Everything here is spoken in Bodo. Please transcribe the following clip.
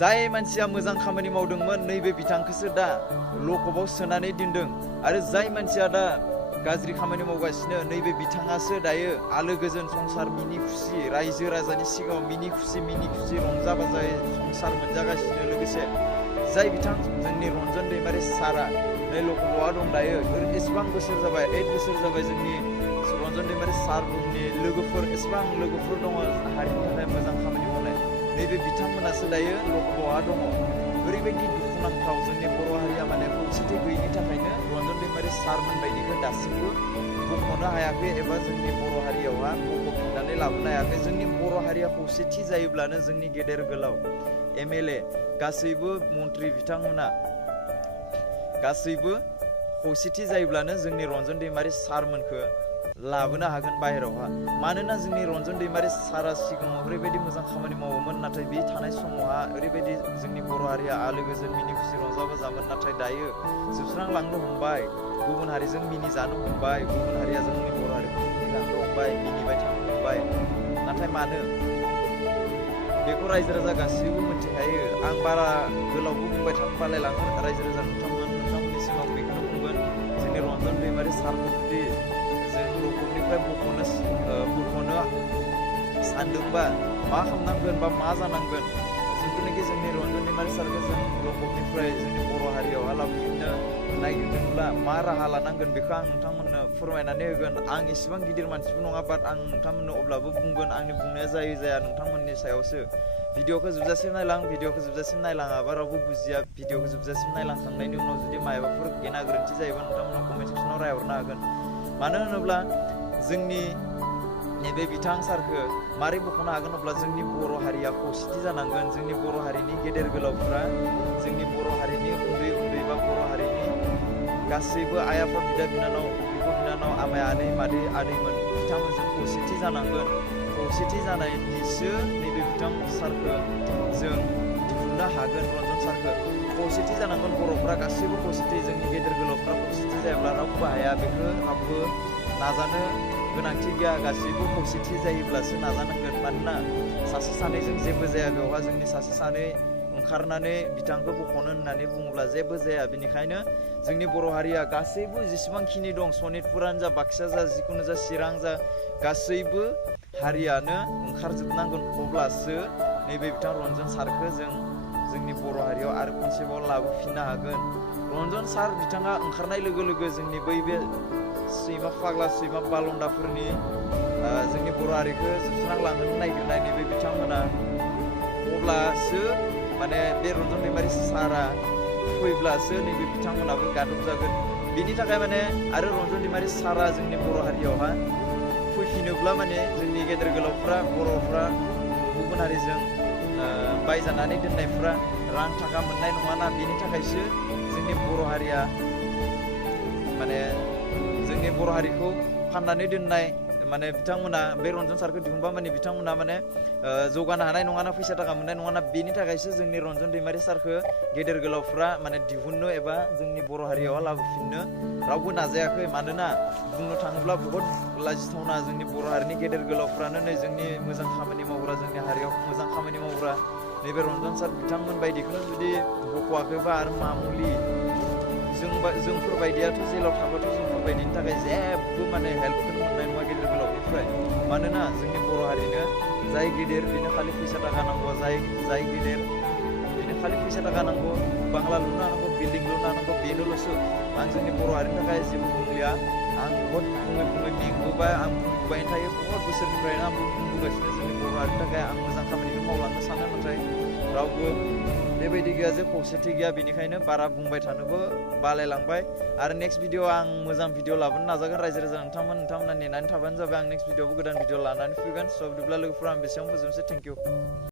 जाय मानसिया मोजां खामानि मावदोंमोन नैबे बिथांखौसो दा लकबआव सोनानै दोनदों आरो जाय मानसिया दा गाज्रि खामानि मावगासिनो नैबे बिथाङासो दायो आलो गोजोन संसार मिनि खुसि रायजो राजानि सिगाङाव मिनि खुसि रंजा बाजायै संसार मोनजागासिनो। लोगोसे जाय बिथां जोंनि रन्जन दैमारि सारा नै लकबआव दं दायो एसेबां बोसोर जाबाय 8 बोसोर जाबाय जोंनि रन्जन दैमारि सारनि लोगोफोर एसेबां लोगोफोर दङ हारिनि थाखाय मोजां खामानि मावनाय नैबे बिथांमोनासो दायो लकबआव दङ। ओरैबायदि दुखुनांथाव जोंनि बर' हारिया माने खौसेथि गैयिनि थाखायनो रन्जन दैमारि सारमोन बायदिखौ दासिमबो बख'नो हायाखै एबा जोंनि बर' हारियावहा बख'फिननानै लाबोनो हायाखै। जोंनि बर' हारिया खौसेथि जायोब्लानो जोंनि गेदेर गोलाव MLA गासैबो मन्त्रि बिथांमोना गासैबो खौसेथि जायोब्लानो जोंनि रन्जन दैमारि सारमोनखौ लाबोनो हागोन बाहेरावहा। मानोना जोंनि रन्जन दैमारि सारा सिगाङाव ओरैबायदि मोजां खामानि मावोमोन नाथाय बे थानाय समावहा ओरैबायदि जोंनि बर' हारिया आलो गोजोन मिनि खुसि रंजा बाजामोन नाथाय दायो जोबस्रांलांनो हमबाय। गुबुन हारिजों मिनिजानो हमबाय, गुबुन हारिया जोंनि बर' हारिखौ मिनिलांनो हमबाय, मिनिबाय थानो हमबाय। नाथाय मानो बेखौ रायजो राजा गासैबो मिथिखायो। आं बारा गोलावबो बुंबाय थानो बालायलाङो। रायजो राजा नोंथांमोननि सिगाङाव बेखौनो बुंगोन जोंनि रन्जन दैमारि सारखौ जुदि जों लकबनिफ्राय बख'नो सानदोंबा मा खालामनांगोन बा मा जानांगोन जिथुनाखि जोंनि रन्जन दैमारि सारखौ जों लकबनिफ्राय जोंनि बर' हारियावहा लाबोफिननो नागिरदोंब्ला मा राहा लानांगोन बेखौ आं नोंथांमोननो फोरमायनानै होगोन। आं एसेबां गिदिर मानसिबो नङा बाट आं नोंथांमोननो अब्लाबो बुंगोन आंनि बुंनाया जायो जाया नोंथांमोननि सायावसो। भिडिअखौ जोबजासिम नायलां, भिडिअखौ जोबजासिम नायलाङाबा रावबो बुजिया। भिडिअखौ जोबजासिम नायलांखांनायनि उनाव जुदि माबाफोर गेना गोरोन्थि जायोबा नोंथांमोना कमेन्ट सेक्सनाव रायहरनो हागोन। मानो होनोब्ला जोंनि नैबे बिथां सारखौ मारै बख'नो हागोन अब्ला जोंनि बर' हारिया खौसेथि जानांगोन। जोंनि बर' हारिनि गेदेर गोलावफ्रा जोंनि बर' हारिनि उन्दै बा बर' हारिनि गासैबो आइ आफा बिदा बिनानाव बिब' बिनानाव आमाइ आनै मादै आदैमोन बिथांमोनजों खौसेथि जानांगोन। खौसेथि जानायनिसो नैबे बिथां सारखौ जों दिहुननो हागोन। रन्जन सारखौ खौसेथि जानांगोन। बर'फ्रा गासैबो खौसेथि, जोंनि गेदेर गोलावफ्रा खौसेथि जायाब्ला रावबो हाया। बेखौ रावबो नाजानो गोनांथि गैया। गासैबो खौसेथि जायोब्लासो नाजानांगोन। मानोना सासे सानैजों जेबो जाया। बेवहाय जोंनि सासे सानै ओंखारनानै बिथांखौ बख'नो होननानै बुङोब्ला जेबो जाया। बेनिखायनो जोंनि बर' हारिया गासैबो जेसेबांखिनि दं सनितपुरानो जा, बाक्सा जा, जिखुनु जा, चिरां जा, गासैबो हारियानो ओंखारजोबनांगोन। अब्लासो नैबे बिथां रन्जन सारखौ जों जोंनि बर' हारियाव आरो खनसेबाव लाबोफिननो हागोन। रन्जन सार बिथाङा ओंखारनाय लोगो लोगो जोंनि बै बे सैमा फाग्ला सैमा बालन्दाफोरनि जोंनि बर' हारिखौ जोबस्रांलांहोनो नागिरनाय नैबे बिथांमोना अब्लासो माने बे रन्जन दैमारि सारा फैब्लासो नैबे बिथांमोनाबो गादब जागोन। बेनि थाखाय माने आरो रन्जन दैमारि सारा जोंनि बर' हारियावहा फैफिनोब्ला माने जोंनि गेदेर गोलावफ्रा बर'फ्रा गुबुन हारिजों बायजानानै दोननायफ्रा रां थाखा मोननाय नङाना। बेनि थाखायसो जोंनि बर' हारिया माने जोंनि बर' हारिखौ फाननानै दोननाय माने बिथांमोना बे रन्जन सारखौ दिहुनबा माने बिथांमोना माने जौगानो हानाय नङाना, फैसा थाखा मोननाय नङाना। बेनि थाखायसो जोंनि रन्जन दैमारि सारखौ गेदेर गोलावफ्रा माने दिहुननो एबा जोंनि बर' हारियाव लाबोफिननो रावबो नाजायाखै। मानोना बुंनो थाङोब्ला बहुद लाजिथावना जोंनि बर' हारिनि गेदेर गोलावफ्रानो नै जोंनि मोजां खामानि मावग्रा, जोंनि हारियाव मोजां खामानि मावग्रा नैबे रन्जन सार बिथांमोन बायदिखौनो जुदि बख'वाखैबा आरो मामुलि जोंफोर बायदियाथ' जेलाव थाबाथ' जोंफोर बायदिनि थाखाय जेबो माने हेल्पखौनो मोननाय नङा गेदेर गोलावनिफ्राय। मानोना जोंनि बर' हारिनो जाय गेदेर बेनो खालि फैसा थाखा नांगौ, जाय गेदेर बेनो खालि फैसा थाखा नांगौ, बांला लुनो हानांगौ, बिल्डिं लुनो हानांगौ, बेनोल'सो। आं जोंनि बर' हारिनि थाखाय जेबो बुंलिया। आं बहुद बुङै मेंबोबाय, आं बुंबाय थायो बहुद बोसोरनिफ्रायनो आंबो बुंबोगासिनो जोंनि बर' हारिनि थाखाय आं मोजां खामानिखौ मावलांनो सानो। नाथाय रावबो बेबायदि गैया जे खौसेथि गैया। बेनिखायनो बारा बुंबाय थानोबो बालायलांबाय। आरो नेक्स्ट भिडिअ आं मोजां भिडिअ लाबोनो नाजागोन। रायजो राजा नोंथांमोना नेनानै थाबानो जाबाय। आं नेक्स्ट भिडिअबो गोदान भिडिअ लानानै फैगोन। स' बिदिब्ला लोगोफोरा आं बेसेबां फोजोबनोसै। Thank you.